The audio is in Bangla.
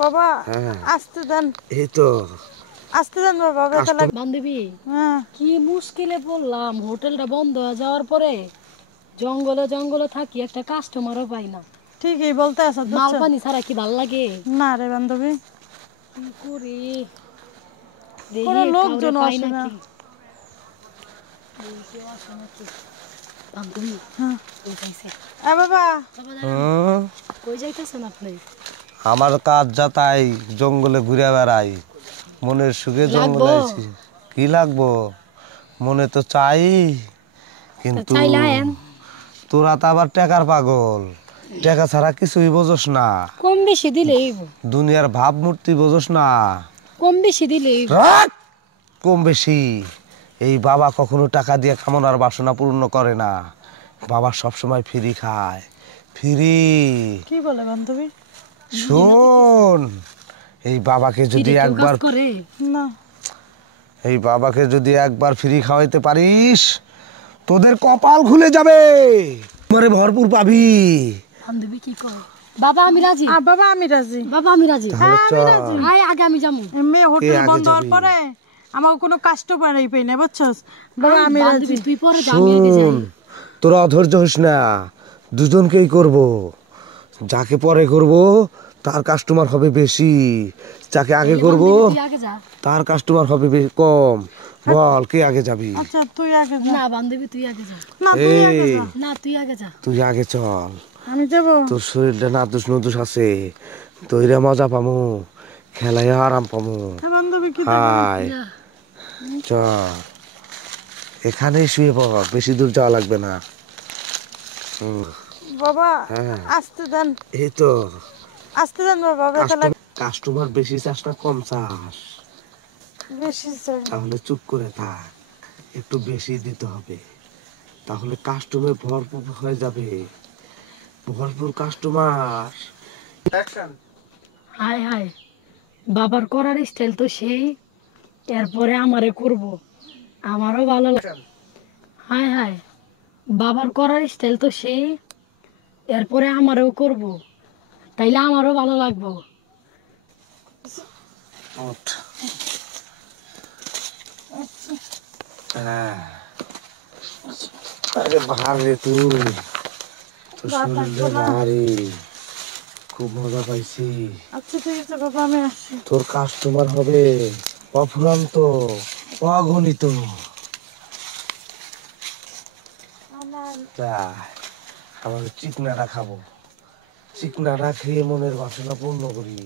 বাবা আস্তে দেন। এই তো আস্তে দেন বাবা, ব্যথা লাগে। বান্ধবী কি মুশকিলে পড়লাম, হোটেলটা বন্ধ হয়ে যাওয়ার পরে জঙ্গলে জঙ্গলে থাকি, একটা কাস্টমারও পাই না। ঠিকই বলতে আছো। মাল পানি ছাড়া কি ভাল লাগে? না রে বান্ধবী, কি করি, কোনো দেখি কাউরে লোকজন পাই আসে না। নাকি। কেউ আসে নাকি? বান্ধবী কই যাইছে? বাবা কই যাইতেছেন আপনি? আমার কাজ যা তাই, জঙ্গলে ঘুরে বেড়াই, মনের সুখে জঙ্গলে আইছি। কি লাগবো? মনে তো চাই, কিন্তু তোরা তো আবার টাকার পাগল, টাকা ছাড়া কিছুই বোঝস না। কম বেশি দিলেই দুনিয়ার ভাবমূর্তি বোঝস না। কম বেশি দিলেই কম বেশি এই বাবা কখনো টাকা দিয়ে কামনার বাসনা পূর্ণ করে না। বাবা সবসময় ফ্রি খায়, ফ্রি। কি বলে বান্ধবী? শোন, এই বাবাকে যদি একবার না, এই বাবাকে যদি একবার ফ্রি খাওয়াইতে পারিস, তোদের কপাল খুলে যাবে, মানে ভরপুর পাবি। বান্ধবী কি কয়? বাবা আমি রাজি। বাবা আমি রাজি। বাবা আমি রাজি। হ্যাঁ আগে আমি যাবো। মেয়ে হোটেল বন্ধ হওয়ার পরে আমার কোনো কাস্টমারই পাই না, বুঝছস? বাবা আমি রাজি। তুই পরে যা, আমি আগে যাই। তোরা অধৈর্য হইস না, দুজনকেই করব। যাকে পরে করব তার কাস্টমার হবে বেশি, যাকে আগে করব তার কাস্টমার হবে কম। বল কে আগে যাবি? আচ্ছা তুই আগে যা। না বান্ধবী তুই আগে যা। না তুই আগে যা। না তুই আগে যা। তুই আগে চল। আমি যাব। তোর শরীরটা নাদুস নদুস আছে, তইরা মজা পামু, খেলায় আরাম পামু। বান্ধবী কি হাই চল, এখানেই শুয়ে পড়, বেশি দূর যাওয়া লাগবে না। বাবা আস্তে দেন। এই তো আস্তে দেন বাবা, ব্যথা লাগে। কাস্টমার বেশি চাস না কম চাস? বেশি চাই। তাহলে চুপ করে থাক, একটু বেশি দিতে হবে, তাহলে কাস্টমার ভরপুর হয়ে যাবে, ভরপুর কাস্টমার। হাই হাই, বাবার করার স্টাইল তো সেই, এরপরে আমারে করব, আমারও ভালো লাগে। হাই হাই, বাবার করার স্টাইল তো সেই, এরপরে আমারও করব, তাইলে আমারও ভালো লাগবো। আরে ভারে তুই, তোর শরীরটা ভারী, খুব মজা পাইছি। আচ্ছা ঠিক আছে বাবা, আমি আসছি। তোর কাস্টমার হবে অফুরন্ত, অগণিত। আমার চিকনাটা খাবো, চিকনাটা খেয়ে মনের বাসনা পূর্ণ করি।